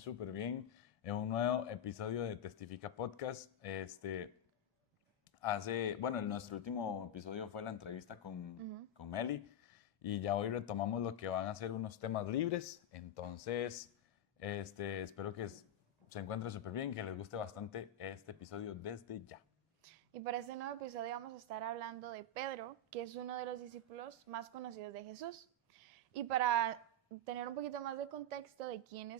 súper bien en un nuevo episodio de Testifica Podcast. Nuestro último episodio fue la entrevista con Meli y ya hoy retomamos lo que van a ser unos temas libres. Entonces, espero que se encuentren súper bien, que les guste bastante este episodio desde ya. Y para este nuevo episodio vamos a estar hablando de Pedro, que es uno de los discípulos más conocidos de Jesús. Y para tener un poquito más de contexto de quién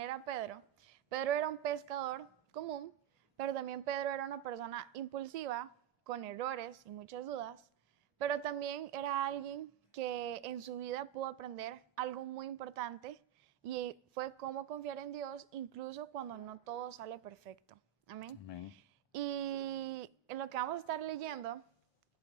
era Pedro. Pedro era un pescador común, pero también Pedro era una persona impulsiva, con errores y muchas dudas, pero también era alguien que en su vida pudo aprender algo muy importante y fue cómo confiar en Dios incluso cuando no todo sale perfecto. Amén. Amén. Y en lo que vamos a estar leyendo,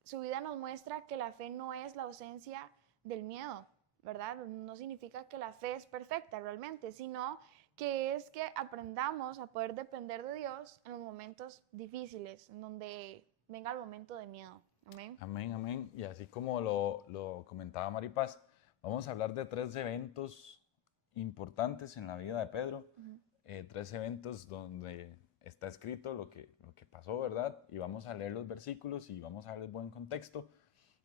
su vida nos muestra que la fe no es la ausencia del miedo, ¿verdad? No significa que la fe es perfecta realmente, sino que es que aprendamos a poder depender de Dios en los momentos difíciles, en donde venga el momento de miedo. Amén. Amén, amén. Y así como lo comentaba Maripaz, vamos a hablar de 3 eventos importantes en la vida de Pedro. 3 eventos donde está escrito lo que pasó, ¿verdad? Y vamos a leer los versículos y vamos a darles buen contexto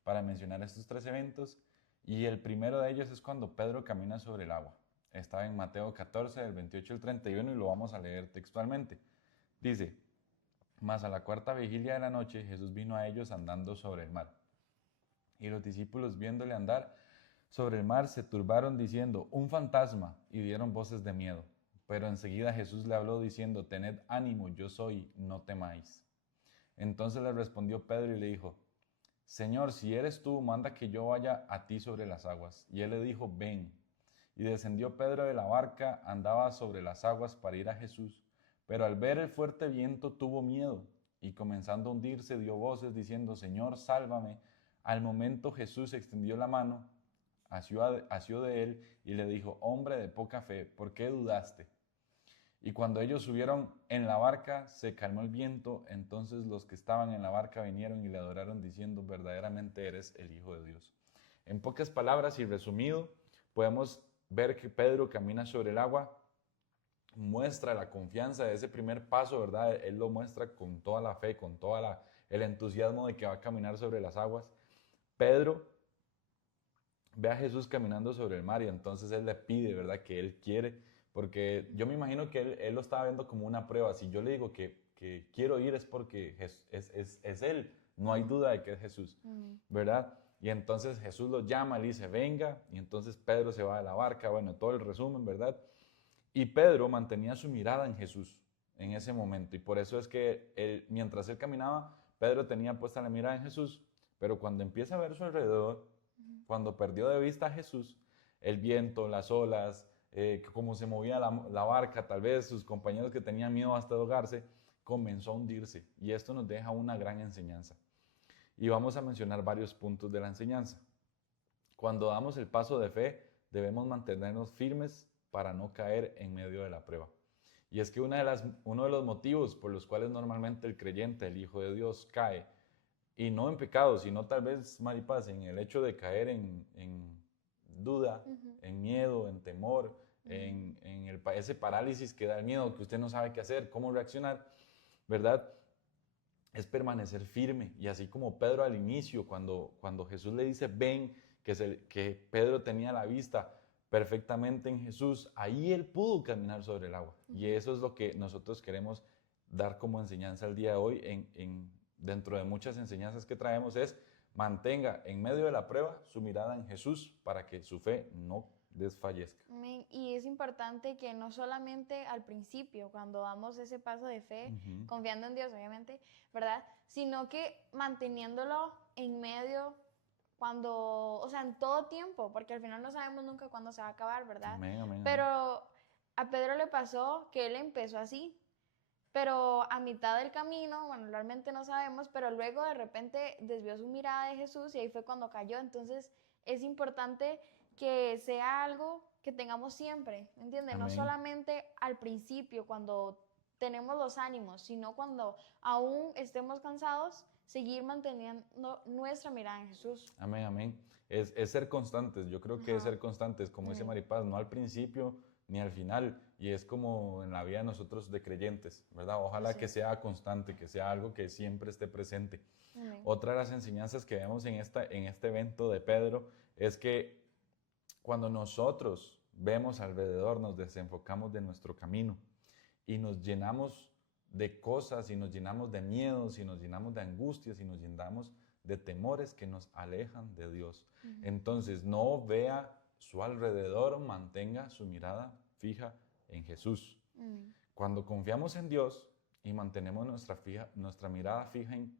para mencionar estos 3 eventos. Y el primero de ellos es cuando Pedro camina sobre el agua. Está en Mateo 14, del 28 al 31 y lo vamos a leer textualmente. Dice: mas a la cuarta vigilia de la noche Jesús vino a ellos andando sobre el mar. Y los discípulos, viéndole andar sobre el mar, se turbaron diciendo: un fantasma, y dieron voces de miedo. Pero enseguida Jesús le habló diciendo: tened ánimo, yo soy, no temáis. Entonces le respondió Pedro y le dijo: Señor, si eres tú, manda que yo vaya a ti sobre las aguas. Y él le dijo: ven. Y descendió Pedro de la barca, andaba sobre las aguas para ir a Jesús, pero al ver el fuerte viento tuvo miedo, y comenzando a hundirse dio voces diciendo: Señor, sálvame. Al momento Jesús extendió la mano, asió de él y le dijo: hombre de poca fe, ¿por qué dudaste? Y cuando ellos subieron en la barca, se calmó el viento. Entonces los que estaban en la barca vinieron y le adoraron diciendo: verdaderamente eres el Hijo de Dios. En pocas palabras y resumido, podemos ver que Pedro camina sobre el agua, muestra la confianza de ese primer paso, ¿verdad? Él lo muestra con toda la fe, con todo el entusiasmo de que va a caminar sobre las aguas. Pedro ve a Jesús caminando sobre el mar y entonces él le pide, ¿verdad? Que él quiere, porque yo me imagino que él lo estaba viendo como una prueba. Si yo le digo que quiero ir es porque es él, no hay duda de que es Jesús, ¿verdad? Y entonces Jesús lo llama, le dice: venga, y entonces Pedro se va de la barca, bueno, todo el resumen, ¿verdad? Y Pedro mantenía su mirada en Jesús en ese momento, y por eso es que mientras él caminaba, Pedro tenía puesta la mirada en Jesús, pero cuando empieza a ver su alrededor, cuando perdió de vista a Jesús, el viento, las olas, cómo se movía la barca, tal vez sus compañeros que tenían miedo hasta de ahogarse, comenzó a hundirse. Y esto nos deja una gran enseñanza. Y vamos a mencionar varios puntos de la enseñanza. Cuando damos el paso de fe, debemos mantenernos firmes para no caer en medio de la prueba. Y es que uno de los motivos por los cuales normalmente el creyente, el Hijo de Dios, cae, y no en pecado, sino tal vez, Maripaz, en el hecho de caer en duda, en miedo, en temor, en ese parálisis que da el miedo, que usted no sabe qué hacer, cómo reaccionar, ¿verdad? Es permanecer firme. Y así como Pedro al inicio, cuando Jesús le dice: ven, que Pedro tenía la vista perfectamente en Jesús, ahí él pudo caminar sobre el agua. Y eso es lo que nosotros queremos dar como enseñanza el día de hoy, dentro de muchas enseñanzas que traemos, es: mantenga en medio de la prueba su mirada en Jesús para que su fe no desfallezca. Y es importante que no solamente al principio, cuando damos ese paso de fe, confiando en Dios, obviamente, ¿verdad? Sino que manteniéndolo en medio, en todo tiempo, porque al final no sabemos nunca cuándo se va a acabar, ¿verdad? Amén, amén, Pero amén. a Pedro le pasó que él empezó así, pero a mitad del camino, bueno, realmente no sabemos, pero luego de repente desvió su mirada de Jesús y ahí fue cuando cayó. Entonces es importante que sea algo que tengamos siempre, ¿me entiendes? No Amén. solamente al principio, cuando tenemos los ánimos, sino cuando aún estemos cansados, seguir manteniendo nuestra mirada en Jesús. Amén, amén. Es ser constantes. Yo creo que es Ajá. ser constantes, como dice Maripaz, no al principio, ni al final. Y es como en la vida de nosotros de creyentes, ¿verdad? Ojalá Sí. que sea constante, que sea algo que siempre esté presente. Amén. Otra de las enseñanzas que vemos en este evento de Pedro es que cuando nosotros vemos alrededor, nos desenfocamos de nuestro camino y nos llenamos de cosas y nos llenamos de miedos y nos llenamos de angustias y nos llenamos de temores que nos alejan de Dios. Entonces, no vea su alrededor, mantenga su mirada fija en Jesús. Cuando confiamos en Dios y mantenemos nuestra mirada fija en...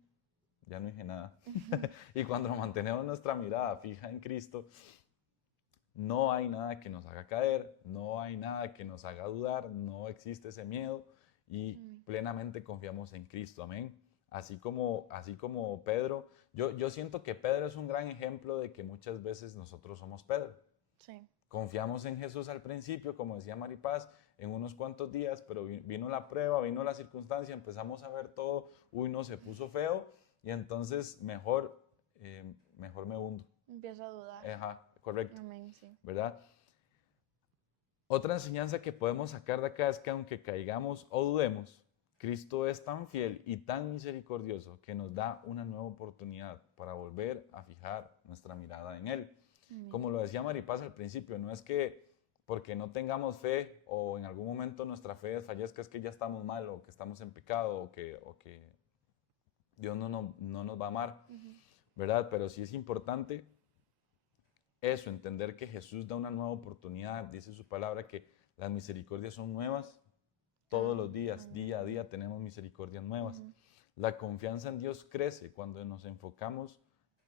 Ya no dije nada. Y cuando mantenemos nuestra mirada fija en Cristo, no hay nada que nos haga caer, no hay nada que nos haga dudar, no existe ese miedo y plenamente confiamos en Cristo, amén. Así como Pedro, yo siento que Pedro es un gran ejemplo de que muchas veces nosotros somos Pedro. Sí. Confiamos en Jesús al principio, como decía Maripaz, en unos cuantos días, pero vino la prueba, vino la circunstancia, empezamos a ver todo, uy, no, se puso feo y entonces mejor me hundo. Empiezo a dudar. Ajá, correcto. Amén, sí. ¿Verdad? Otra enseñanza que podemos sacar de acá es que aunque caigamos o dudemos, Cristo es tan fiel y tan misericordioso que nos da una nueva oportunidad para volver a fijar nuestra mirada en Él. Como lo decía Maripaz al principio, no es que porque no tengamos fe o en algún momento nuestra fe desfallezca, es que ya estamos mal o que estamos en pecado o que Dios no nos va a amar, ¿verdad? Pero sí es importante eso, entender que Jesús da una nueva oportunidad. Dice su palabra que las misericordias son nuevas todos los días, día a día tenemos misericordias nuevas. La confianza en Dios crece cuando nos enfocamos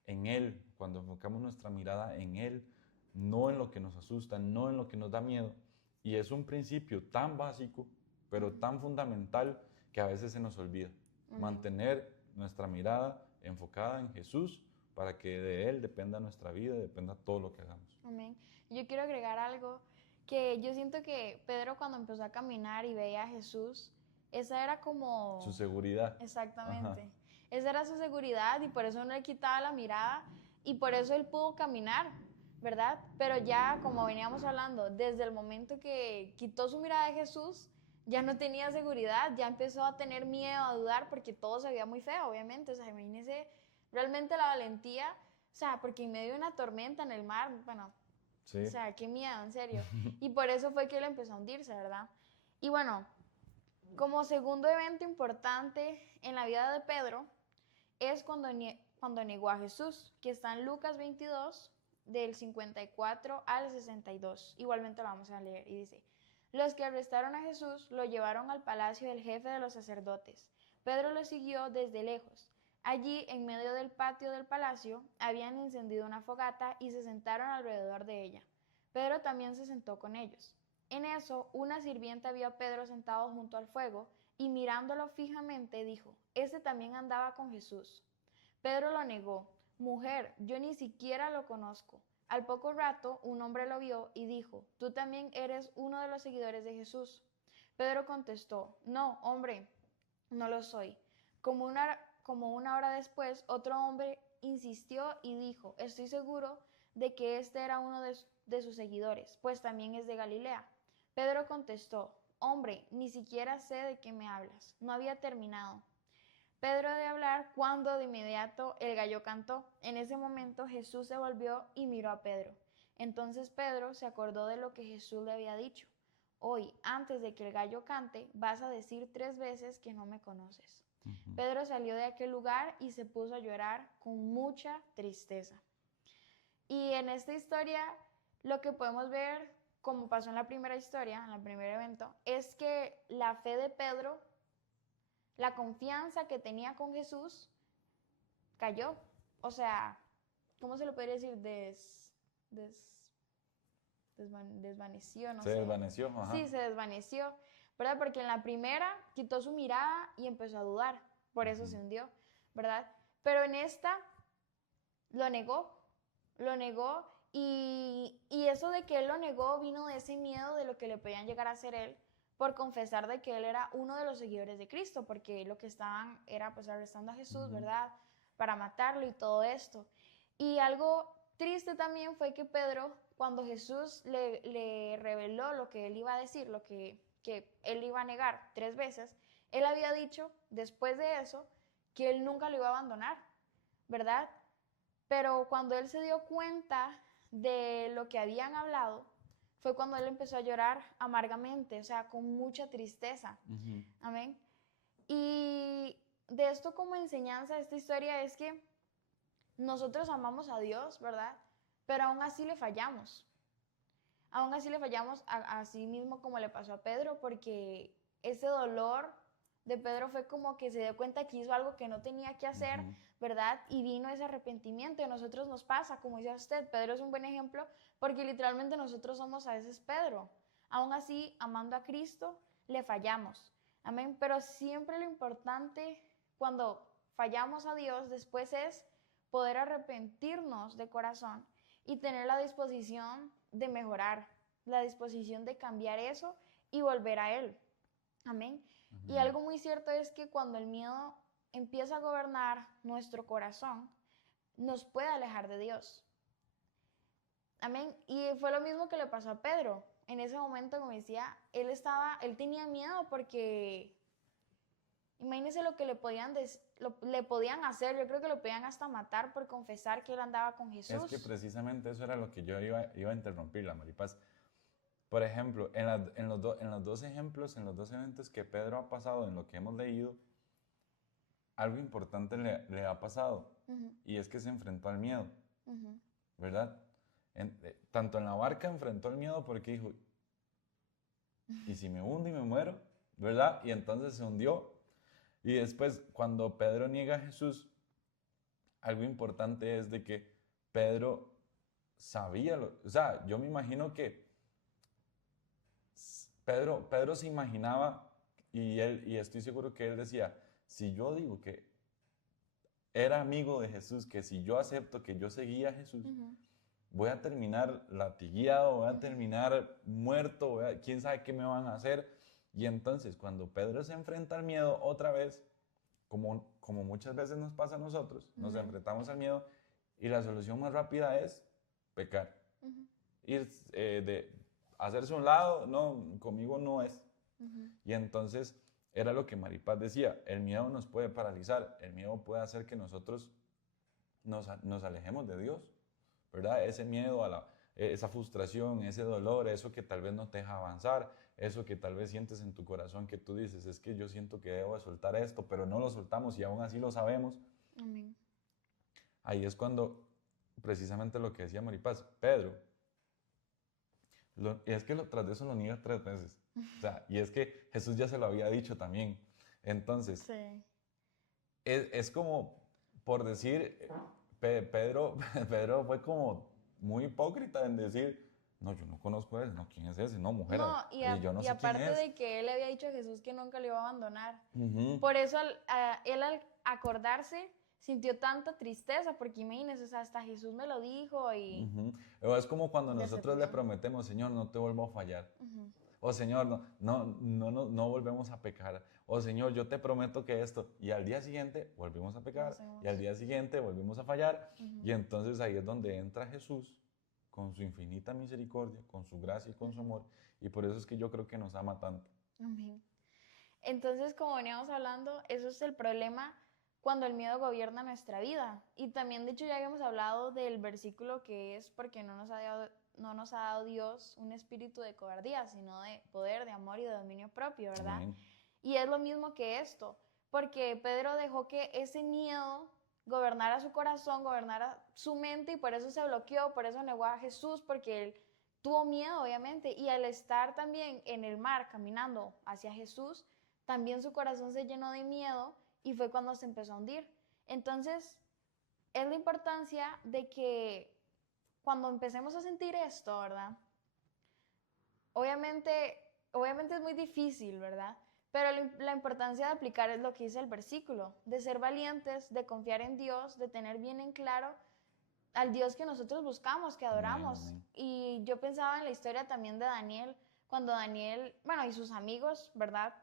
en Él, cuando enfocamos nuestra mirada en Él, no en lo que nos asusta, no en lo que nos da miedo. Y es un principio tan básico, pero tan fundamental que a veces se nos olvida. Mantener nuestra mirada enfocada en Jesús para que de Él dependa nuestra vida, dependa todo lo que hagamos. Amén. Yo quiero agregar algo que yo siento que Pedro cuando empezó a caminar y veía a Jesús, esa era como... Su seguridad. Exactamente. Ajá. Esa era su seguridad y por eso no le quitaba la mirada y por eso él pudo caminar, ¿verdad? Pero ya, como veníamos hablando, desde el momento que quitó su mirada de Jesús, ya no tenía seguridad, ya empezó a tener miedo, a dudar, porque todo se veía muy feo, obviamente. O sea, imagínense realmente la valentía, o sea, porque en medio de una tormenta en el mar, bueno, sí. O sea, qué miedo, en serio. Y por eso fue que él empezó a hundirse, ¿verdad? Y bueno, como segundo evento importante en la vida de Pedro es cuando negó a Jesús, que está en Lucas 22, del 54 al 62. Igualmente lo vamos a leer y dice: los que arrestaron a Jesús lo llevaron al palacio del jefe de los sacerdotes. Pedro lo siguió desde lejos. Allí, en medio del patio del palacio, habían encendido una fogata y se sentaron alrededor de ella. Pedro también se sentó con ellos. En eso, una sirvienta vio a Pedro sentado junto al fuego y mirándolo fijamente dijo: este también andaba con Jesús. Pedro lo negó: mujer, yo ni siquiera lo conozco. Al poco rato, un hombre lo vio y dijo: tú también eres uno de los seguidores de Jesús. Pedro contestó: no, hombre, no lo soy. Como una hora después, otro hombre insistió y dijo: estoy seguro de que este era uno de sus seguidores, pues también es de Galilea. Pedro contestó: hombre, ni siquiera sé de qué me hablas. No había terminado Pedro de hablar cuando de inmediato el gallo cantó. En ese momento Jesús se volvió y miró a Pedro. Entonces Pedro se acordó de lo que Jesús le había dicho: hoy, antes de que el gallo cante, vas a decir 3 veces que no me conoces. Pedro salió de aquel lugar y se puso a llorar con mucha tristeza. Y en esta historia lo que podemos ver, como pasó en la primera historia, en el primer evento, es que la fe de Pedro, la confianza que tenía con Jesús, cayó. O sea, ¿cómo se lo podría decir? Desvaneció, no sé. Se desvaneció, ajá. Sí, se desvaneció, ¿verdad? Porque en la primera quitó su mirada y empezó a dudar, por eso se hundió, ¿verdad? Pero en esta lo negó y eso de que él lo negó vino de ese miedo de lo que le podían llegar a hacer él por confesar de que él era uno de los seguidores de Cristo, porque lo que estaban era pues arrestando a Jesús, ¿verdad? Para matarlo y todo esto. Y algo triste también fue que Pedro, cuando Jesús le reveló lo que él iba a decir, que él iba a negar 3 veces, él había dicho después de eso que él nunca lo iba a abandonar, ¿verdad? Pero cuando él se dio cuenta de lo que habían hablado, fue cuando él empezó a llorar amargamente, o sea, con mucha tristeza. Amén. Y de esto como enseñanza, esta historia es que nosotros amamos a Dios, ¿verdad? Pero aún así le fallamos. Aún así le fallamos así mismo como le pasó a Pedro, porque ese dolor de Pedro fue como que se dio cuenta que hizo algo que no tenía que hacer, ¿verdad? Y vino ese arrepentimiento. Y a nosotros nos pasa, como dice usted, Pedro es un buen ejemplo, porque literalmente nosotros somos a veces Pedro. Aún así, amando a Cristo, le fallamos. Amén. Pero siempre lo importante cuando fallamos a Dios después es poder arrepentirnos de corazón y tener la disposición de mejorar, la disposición de cambiar eso y volver a Él. Amén. Y algo muy cierto es que cuando el miedo empieza a gobernar nuestro corazón, nos puede alejar de Dios. Amén. Y fue lo mismo que le pasó a Pedro. En ese momento, como decía, él tenía miedo porque imagínense lo que le podían hacer. Yo creo que lo podían hasta matar por confesar que él andaba con Jesús. Es que precisamente eso era lo que yo iba a interrumpir, la Maripaz. Por ejemplo, en los dos ejemplos, en los dos eventos que Pedro ha pasado, en lo que hemos leído, algo importante le ha pasado. Y es que se enfrentó al miedo, ¿verdad? Tanto en la barca enfrentó el miedo porque dijo, ¿y si me hundo y me muero? ¿Verdad? Y entonces se hundió. Y después, cuando Pedro niega a Jesús, algo importante es de que Pedro sabía, o sea, yo me imagino que Pedro se imaginaba, y estoy seguro que él decía, si yo digo que era amigo de Jesús, que si yo acepto que yo seguía a Jesús, voy a terminar latigueado, voy a terminar muerto, quién sabe qué me van a hacer. Y entonces, cuando Pedro se enfrenta al miedo otra vez, como muchas veces nos pasa a nosotros, nos enfrentamos al miedo y la solución más rápida es pecar. Ir de hacerse a un lado, no, conmigo no es. Y entonces era lo que Maripaz decía, el miedo nos puede paralizar, el miedo puede hacer que nosotros nos alejemos de Dios, ¿verdad? Ese miedo esa frustración, ese dolor, eso que tal vez no te deja avanzar, eso que tal vez sientes en tu corazón que tú dices, es que yo siento que debo de soltar esto, pero no lo soltamos y aún así lo sabemos. Amén. Ahí es cuando, precisamente lo que decía Maripaz, Pedro, y es que tras de eso lo niega 3 veces. O sea, y es que Jesús ya se lo había dicho también. Entonces, sí. es como, por decir, Pedro fue como muy hipócrita en decir, no, yo no conozco a él, no, ¿quién es ese? No, mujer, No, yo no y sé quién aparte es. de que él le había dicho a Jesús que nunca le iba a abandonar. Uh-huh. Por eso él al acordarse sintió tanta tristeza, porque imagínense, o sea, hasta Jesús me lo dijo y... Uh-huh. Es como cuando nosotros le decepción. prometemos, Señor, no te vuelvo a fallar. Uh-huh. O Señor, no volvemos a pecar. O Señor, yo te prometo que esto. Y al día siguiente volvimos a pecar. Y al día siguiente volvimos a fallar. Uh-huh. Y entonces ahí es donde entra Jesús con su infinita misericordia, con su gracia y con su amor. Y por eso es que yo creo que nos ama tanto. Amén. Entonces, como veníamos hablando, eso es el problema cuando el miedo gobierna nuestra vida. Y también, de hecho, ya habíamos hablado del versículo que es porque no nos ha dado Dios un espíritu de cobardía, sino de poder, de amor y de dominio propio, ¿verdad? Amén. Y es lo mismo que esto, porque Pedro dejó que ese miedo gobernara su corazón, gobernara su mente, y por eso se bloqueó, por eso negó a Jesús, porque él tuvo miedo, obviamente, y al estar también en el mar caminando hacia Jesús, también su corazón se llenó de miedo y fue cuando se empezó a hundir. Entonces, es la importancia de que cuando empecemos a sentir esto, ¿verdad? Obviamente es muy difícil, ¿verdad? Pero la importancia de aplicar es lo que dice el versículo, de ser valientes, de confiar en Dios, de tener bien en claro al Dios que nosotros buscamos, que adoramos. Amén. Y yo pensaba en la historia también de Daniel, cuando Daniel, bueno, y sus amigos, ¿verdad?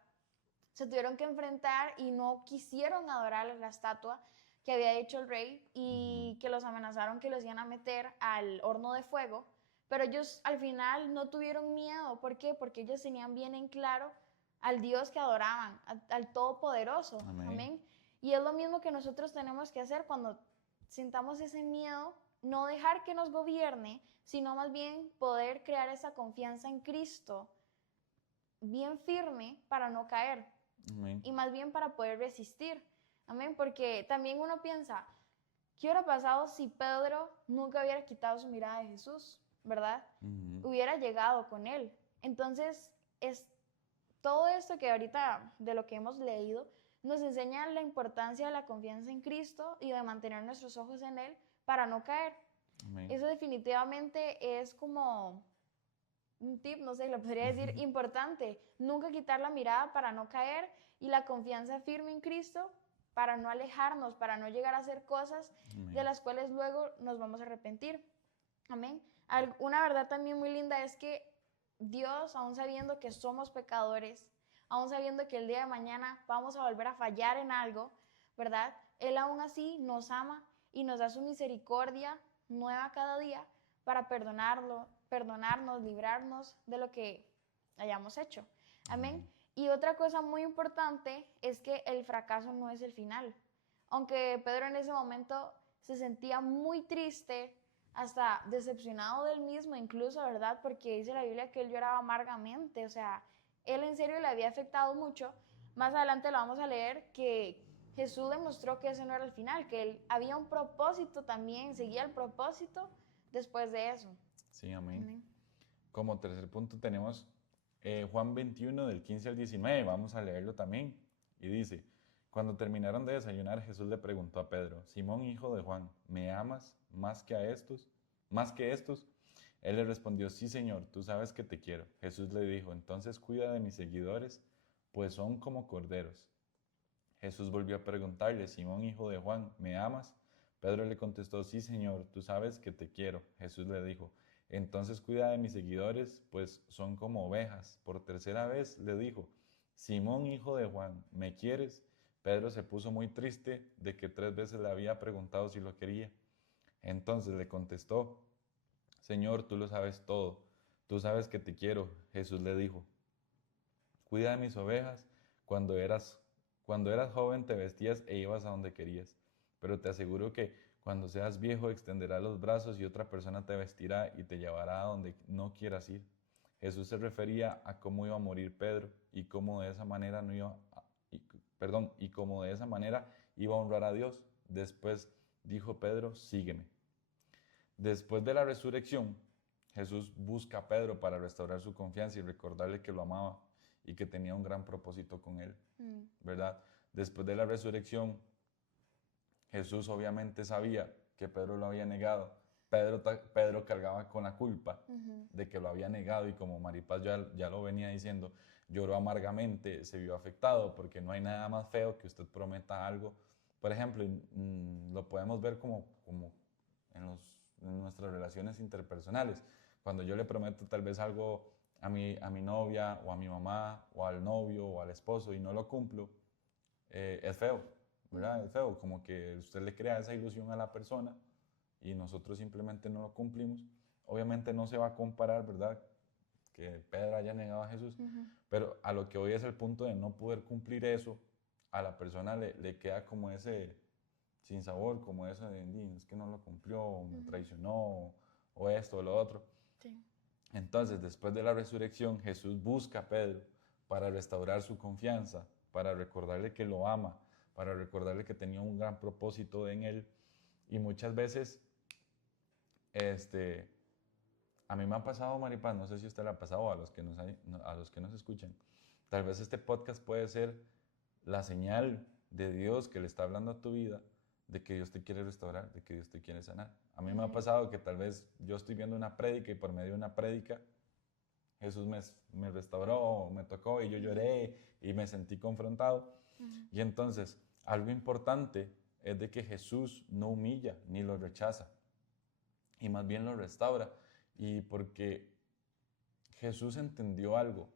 Se tuvieron que enfrentar y no quisieron adorar la estatua, que había hecho el rey y que los amenazaron que los iban a meter al horno de fuego, pero ellos al final no tuvieron miedo. ¿Por qué? Porque ellos tenían bien en claro al Dios que adoraban, al Todopoderoso. Amén. Amén. Y es lo mismo que nosotros tenemos que hacer cuando sintamos ese miedo, no dejar que nos gobierne, sino más bien poder crear esa confianza en Cristo bien firme para no caer. Amén. Y más bien para poder resistir. Amén. Porque también uno piensa, ¿qué hubiera pasado si Pedro nunca hubiera quitado su mirada de Jesús? ¿Verdad? Hubiera llegado con él. Entonces, es todo esto que ahorita de lo que hemos leído nos enseña la importancia de la confianza en Cristo y de mantener nuestros ojos en Él para no caer. Amén. Eso definitivamente es como un tip, no sé, lo podría decir, importante. Nunca quitar la mirada para no caer y la confianza firme en Cristo para no alejarnos, para no llegar a hacer cosas de las cuales luego nos vamos a arrepentir. Amén. Una verdad también muy linda es que Dios, aún sabiendo que somos pecadores, aún sabiendo que el día de mañana vamos a volver a fallar en algo, ¿verdad? Él aún así nos ama y nos da su misericordia nueva cada día para perdonarnos, librarnos de lo que hayamos hecho. Amén. Y otra cosa muy importante es que el fracaso no es el final. Aunque Pedro en ese momento se sentía muy triste, hasta decepcionado del mismo incluso, ¿verdad? Porque dice la Biblia que él lloraba amargamente, o sea, él en serio le había afectado mucho. Más adelante lo vamos a leer que Jesús demostró que ese no era el final, que él había un propósito también, seguía el propósito después de eso. Sí, amén. Amén. Como tercer punto tenemos Juan 21 del 15 al 19, vamos a leerlo también. Y dice, cuando terminaron de desayunar, Jesús le preguntó a Pedro, Simón, hijo de Juan, ¿me amas más que estos? Él le respondió, sí, Señor, tú sabes que te quiero. Jesús le dijo, entonces cuida de mis seguidores, pues son como corderos. Jesús volvió a preguntarle, Simón, hijo de Juan, ¿me amas? Pedro le contestó, sí, Señor, tú sabes que te quiero. Jesús le dijo, entonces cuida de mis seguidores, pues son como ovejas. Por tercera vez le dijo, Simón, hijo de Juan, ¿me quieres? Pedro se puso muy triste de que 3 veces le había preguntado si lo quería. Entonces le contestó, Señor, tú lo sabes todo, tú sabes que te quiero. Jesús le dijo, cuida de mis ovejas. Cuando eras joven te vestías e ibas a donde querías, pero te aseguro que cuando seas viejo extenderás los brazos y otra persona te vestirá y te llevará a donde no quieras ir. Jesús se refería a cómo iba a morir Pedro y cómo de esa manera iba a honrar a Dios. Después dijo Pedro, sígueme. Después de la resurrección, Jesús busca a Pedro para restaurar su confianza y recordarle que lo amaba y que tenía un gran propósito con él, ¿verdad? Después de la resurrección, Jesús obviamente sabía que Pedro lo había negado. Pedro cargaba con la culpa de que lo había negado y como Maripaz ya lo venía diciendo, lloró amargamente, se vio afectado porque no hay nada más feo que usted prometa algo. Por ejemplo, lo podemos ver como en nuestras relaciones interpersonales. Cuando yo le prometo tal vez algo a mi novia o a mi mamá o al novio o al esposo y no lo cumplo, es feo, ¿verdad? Es feo, como que usted le crea esa ilusión a la persona y nosotros simplemente no lo cumplimos. Obviamente no se va a comparar, ¿verdad? Que Pedro haya negado a Jesús, pero a lo que hoy es el punto de no poder cumplir eso, a la persona le queda como ese sin sabor, como eso de, es que no lo cumplió, me traicionó, o esto o lo otro. Sí. Entonces, después de la resurrección, Jesús busca a Pedro para restaurar su confianza, para recordarle que lo ama, para recordarle que tenía un gran propósito en él. Y muchas veces, a mí me ha pasado, Maripaz, no sé si a usted le ha pasado, a los que nos escuchan, tal vez este podcast puede ser la señal de Dios que le está hablando a tu vida, de que Dios te quiere restaurar, de que Dios te quiere sanar. A mí me ha pasado que tal vez yo estoy viendo una prédica y por medio de una prédica Jesús me restauró, me tocó y yo lloré y me sentí confrontado. Y entonces, algo importante es de que Jesús no humilla ni lo rechaza y más bien lo restaura. Y porque Jesús entendió algo,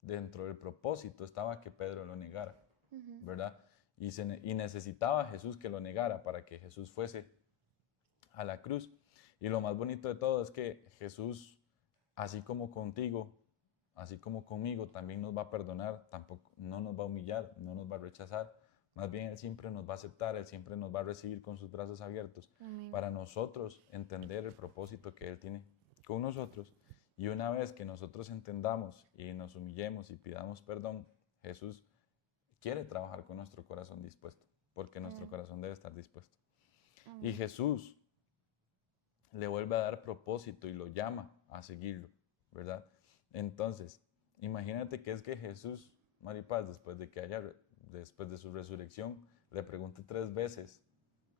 dentro del propósito estaba que Pedro lo negara, ¿verdad? y necesitaba a Jesús que lo negara para que Jesús fuese a la cruz. Y lo más bonito de todo es que Jesús, así como contigo, así como conmigo, también nos va a perdonar, tampoco, no nos va a humillar, no nos va a rechazar. Más bien Él siempre nos va a aceptar, Él siempre nos va a recibir con sus brazos abiertos. Amén. Para nosotros entender el propósito que Él tiene con nosotros. Y una vez que nosotros entendamos y nos humillemos y pidamos perdón, Jesús quiere trabajar con nuestro corazón dispuesto, porque nuestro corazón debe estar dispuesto. Amén. Y Jesús le vuelve a dar propósito y lo llama a seguirlo, ¿verdad? Entonces, imagínate que es que Jesús, Maripaz, después de su resurrección, le pregunte 3 veces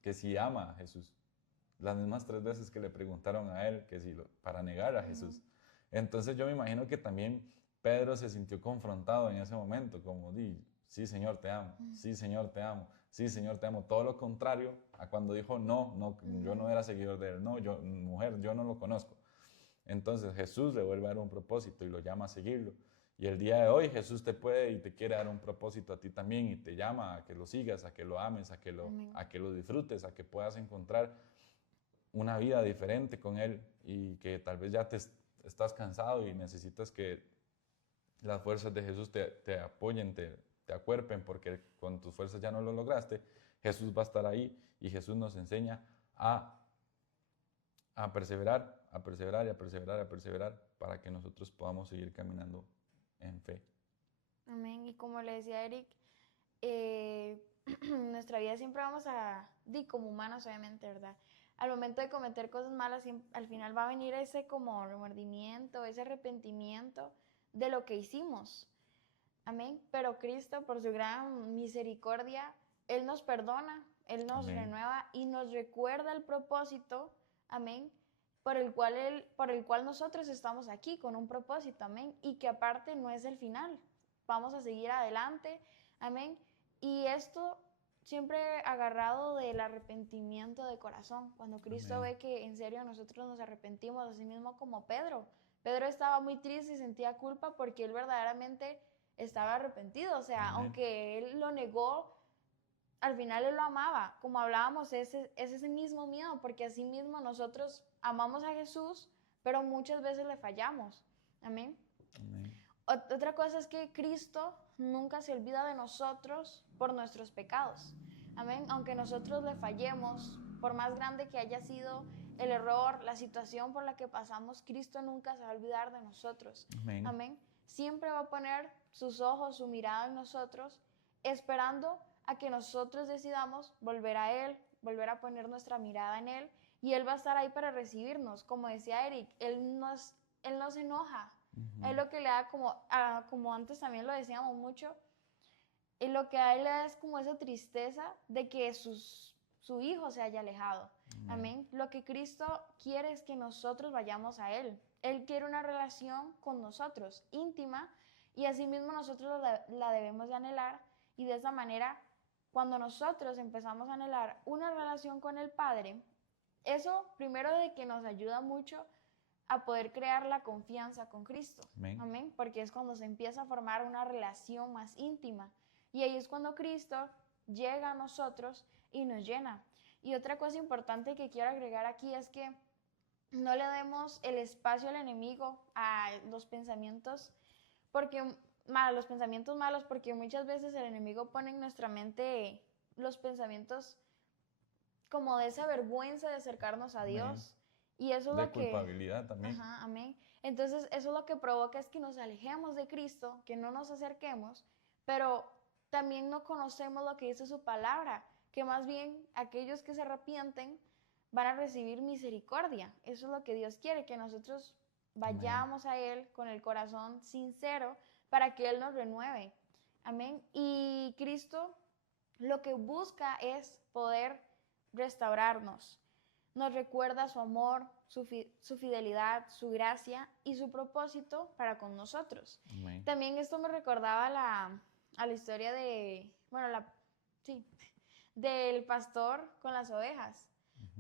que si ama a Jesús. Las mismas 3 veces que le preguntaron a él que si para negar a Jesús. Entonces yo me imagino que también Pedro se sintió confrontado en ese momento, como sí Señor te amo, sí Señor te amo, sí Señor te amo. Todo lo contrario a cuando dijo no, yo no era seguidor de él, no, mujer, yo no lo conozco. Entonces Jesús le vuelve a dar un propósito y lo llama a seguirlo. Y el día de hoy Jesús te puede y te quiere dar un propósito a ti también y te llama a que lo sigas, a que lo ames, a que lo disfrutes, a que puedas encontrar una vida diferente con Él y que tal vez ya estás cansado y necesitas que las fuerzas de Jesús te apoyen, te acuerpen, porque con tus fuerzas ya no lo lograste. Jesús va a estar ahí y Jesús nos enseña a perseverar, a perseverar y a perseverar, a perseverar para que nosotros podamos seguir caminando en fe. Amén. Y como le decía Eric, en nuestra vida siempre vamos como humanos obviamente, ¿verdad? Al momento de cometer cosas malas, al final va a venir ese como remordimiento, ese arrepentimiento de lo que hicimos. Amén. Pero Cristo, por su gran misericordia, Él nos perdona, Él nos renueva y nos recuerda el propósito, amén, por el cual nosotros estamos aquí, con un propósito, amén, y que aparte no es el final. Vamos a seguir adelante, amén. Y esto siempre agarrado del arrepentimiento de corazón. Cuando Cristo ve que en serio nosotros nos arrepentimos, así mismo como Pedro. Pedro estaba muy triste y sentía culpa porque él verdaderamente estaba arrepentido. O sea, aunque él lo negó, al final él lo amaba. Como hablábamos, es ese mismo miedo, porque así mismo nosotros amamos a Jesús, pero muchas veces le fallamos. Amén. Otra cosa es que Cristo nunca se olvida de nosotros por nuestros pecados. Amén. Aunque nosotros le fallemos, por más grande que haya sido el error, la situación por la que pasamos, Cristo nunca se va a olvidar de nosotros. Amén. Amén. Siempre va a poner sus ojos, su mirada en nosotros, esperando a que nosotros decidamos volver a Él, volver a poner nuestra mirada en Él, y Él va a estar ahí para recibirnos. Como decía Eric, Él no se enoja. Él lo que le da como antes también lo decíamos mucho, lo que a Él le da es como esa tristeza de que su hijo se haya alejado. Amén. Lo que Cristo quiere es que nosotros vayamos a Él. Él quiere una relación con nosotros, íntima, y así mismo nosotros la debemos de anhelar, y de esa manera, cuando nosotros empezamos a anhelar una relación con el Padre, eso primero de que nos ayuda mucho a poder crear la confianza con Cristo. Amén. Amén. Porque es cuando se empieza a formar una relación más íntima. Y ahí es cuando Cristo llega a nosotros y nos llena. Y otra cosa importante que quiero agregar aquí es que no le demos el espacio al enemigo, a los pensamientos, los pensamientos malos, porque muchas veces el enemigo pone en nuestra mente los pensamientos como de esa vergüenza de acercarnos a Dios. Y eso es de culpabilidad también. Ajá, amén. Entonces eso lo que provoca es que nos alejemos de Cristo, que no nos acerquemos, pero también no conocemos lo que dice su palabra, que más bien aquellos que se arrepienten van a recibir misericordia. Eso es lo que Dios quiere, que nosotros vayamos a Él con el corazón sincero para que Él nos renueve. Amén. Y Cristo lo que busca es poder restaurarnos. Nos recuerda su amor, su fidelidad, su gracia y su propósito para con nosotros. Amén. También esto me recordaba a la historia del pastor con las ovejas,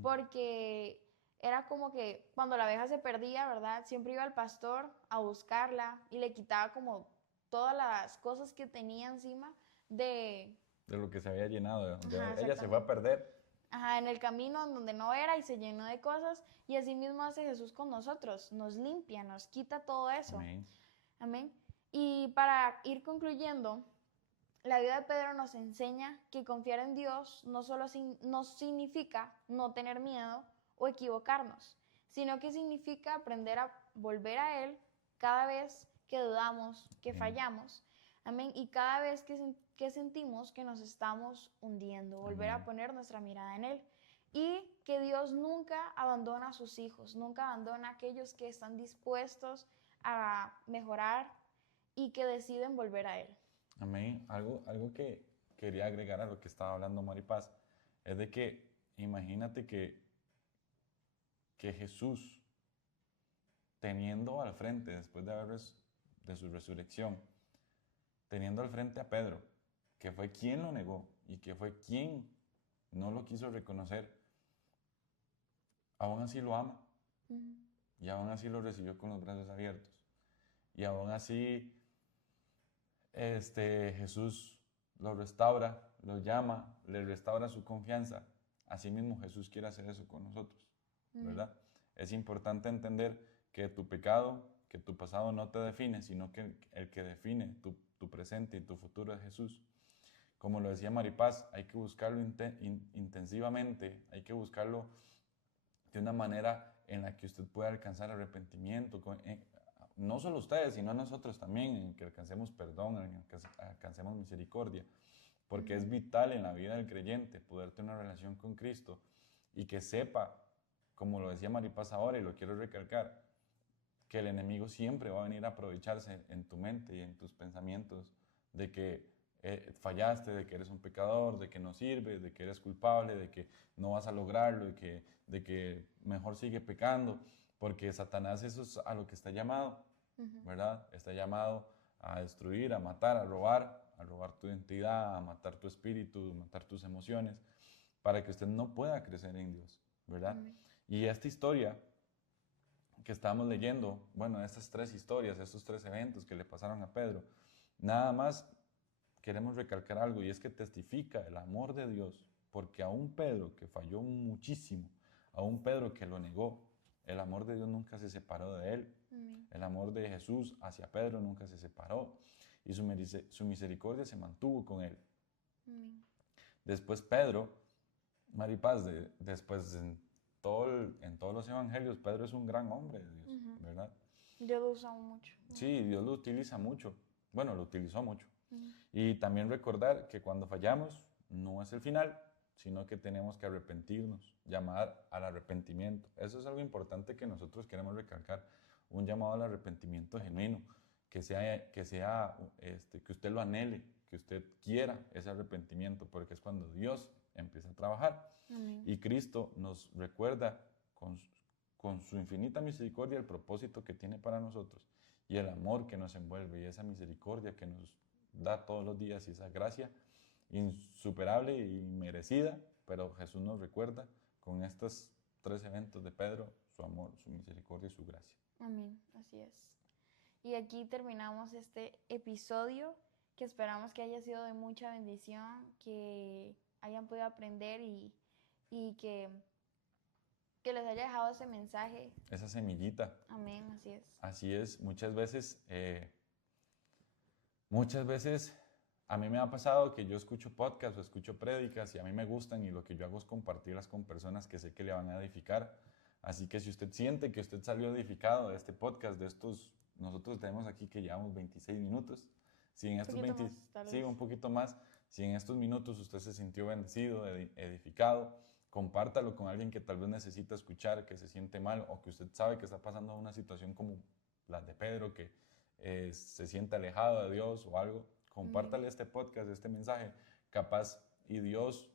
porque era como que cuando la oveja se perdía, ¿verdad? Siempre iba el pastor a buscarla y le quitaba como todas las cosas que tenía encima de lo que se había llenado, de donde Ajá, ella se fue a exactamente. perder. Ajá, en el camino donde no era y se llenó de cosas. Y así mismo hace Jesús con nosotros. Nos limpia, nos quita todo eso. Amén. Amén. Y para ir concluyendo, la vida de Pedro nos enseña que confiar en Dios no solo no significa no tener miedo o equivocarnos, sino que significa aprender a volver a Él cada vez que dudamos, que Amén. fallamos. Amén. Y cada vez que sentimos que nos estamos hundiendo, volver a Amén. poner nuestra mirada en Él. Y que Dios nunca abandona a sus hijos, nunca abandona a aquellos que están dispuestos a mejorar y que deciden volver a Él. Amén. Algo que quería agregar a lo que estaba hablando Maripaz es de que imagínate que Jesús, teniendo al frente, después de, de su resurrección, teniendo al frente a Pedro, que fue quien lo negó y que fue quien no lo quiso reconocer, aún así lo ama y aún así lo recibió con los brazos abiertos. Y aún así Jesús lo restaura, lo llama, le restaura su confianza. Asimismo Jesús quiere hacer eso con nosotros, ¿verdad? Es importante entender que tu pecado, que tu pasado no te define, sino que el que define tu presente y tu futuro es Jesús. Como lo decía Maripaz, hay que buscarlo intensivamente, hay que buscarlo de una manera en la que usted pueda alcanzar arrepentimiento, no solo ustedes, sino nosotros también, en que alcancemos perdón, en que alcancemos misericordia, porque es vital en la vida del creyente poder tener una relación con Cristo y que sepa, como lo decía Maripaz ahora y lo quiero recalcar, que el enemigo siempre va a venir a aprovecharse en tu mente y en tus pensamientos de que fallaste, de que eres un pecador, de que no sirves, de que eres culpable, de que no vas a lograrlo, de que mejor sigue pecando, porque Satanás eso es a lo que está llamado, ¿verdad? Está llamado a destruir, a matar, a robar tu identidad, a matar tu espíritu, a matar tus emociones, para que usted no pueda crecer en Dios, ¿verdad? Y esta historia que estábamos leyendo, bueno, estas tres historias, estos tres eventos que le pasaron a Pedro, nada más queremos recalcar algo y es que testifica el amor de Dios, porque a un Pedro que falló muchísimo, a un Pedro que lo negó, el amor de Dios nunca se separó de él. El amor de Jesús hacia Pedro nunca se separó y su misericordia se mantuvo con él. Después Pedro, Maripaz, después en todos los evangelios, Pedro es un gran hombre de Dios, ¿verdad? Dios lo usa mucho. Sí, Dios lo utiliza mucho. Bueno, lo utilizó mucho. Y también recordar que cuando fallamos no es el final, sino que tenemos que arrepentirnos, llamar al arrepentimiento. Eso es algo importante que nosotros queremos recalcar, un llamado al arrepentimiento genuino, que usted lo anhele, que usted quiera ese arrepentimiento, porque es cuando Dios empieza a trabajar. Y Cristo nos recuerda con su infinita misericordia el propósito que tiene para nosotros y el amor que nos envuelve y esa misericordia que nos da todos los días y esa gracia insuperable y merecida, pero Jesús nos recuerda con estos tres eventos de Pedro, su amor, su misericordia y su gracia. Amén, así es. Y aquí terminamos este episodio que esperamos que haya sido de mucha bendición, que hayan podido aprender y que les haya dejado ese mensaje. Esa semillita. Amén, así es. Así es, muchas veces a mí me ha pasado que yo escucho podcasts o escucho prédicas y a mí me gustan y lo que yo hago es compartirlas con personas que sé que le van a edificar. Así que si usted siente que usted salió edificado de este podcast, nosotros tenemos aquí que llevamos 26 minutos. Si en estos 20, sí, un poquito más, si en estos minutos usted se sintió bendecido, edificado, compártalo con alguien que tal vez necesita escuchar, que se siente mal o que usted sabe que está pasando una situación como la de Pedro, que se siente alejado de Dios o algo. Compártale este podcast, este mensaje, capaz, y Dios,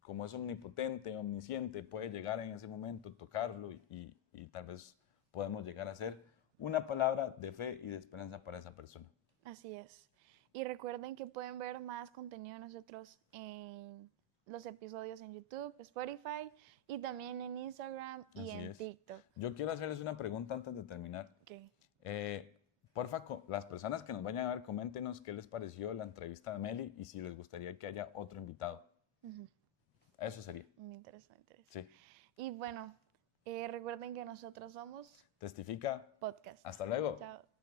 como es omnipotente, omnisciente, puede llegar en ese momento, tocarlo y tal vez podemos llegar a ser una palabra de fe y de esperanza para esa persona. Así es. Y recuerden que pueden ver más contenido de nosotros en los episodios en YouTube, Spotify y también en Instagram y en TikTok. Yo quiero hacerles una pregunta antes de terminar. ¿Qué? porfa, las personas que nos vayan a ver, coméntenos qué les pareció la entrevista de Meli y si les gustaría que haya otro invitado. Eso sería. Me interesa, me interesa. Sí. Y bueno, recuerden que nosotros somos Testifica. Podcast. Hasta luego. Chao.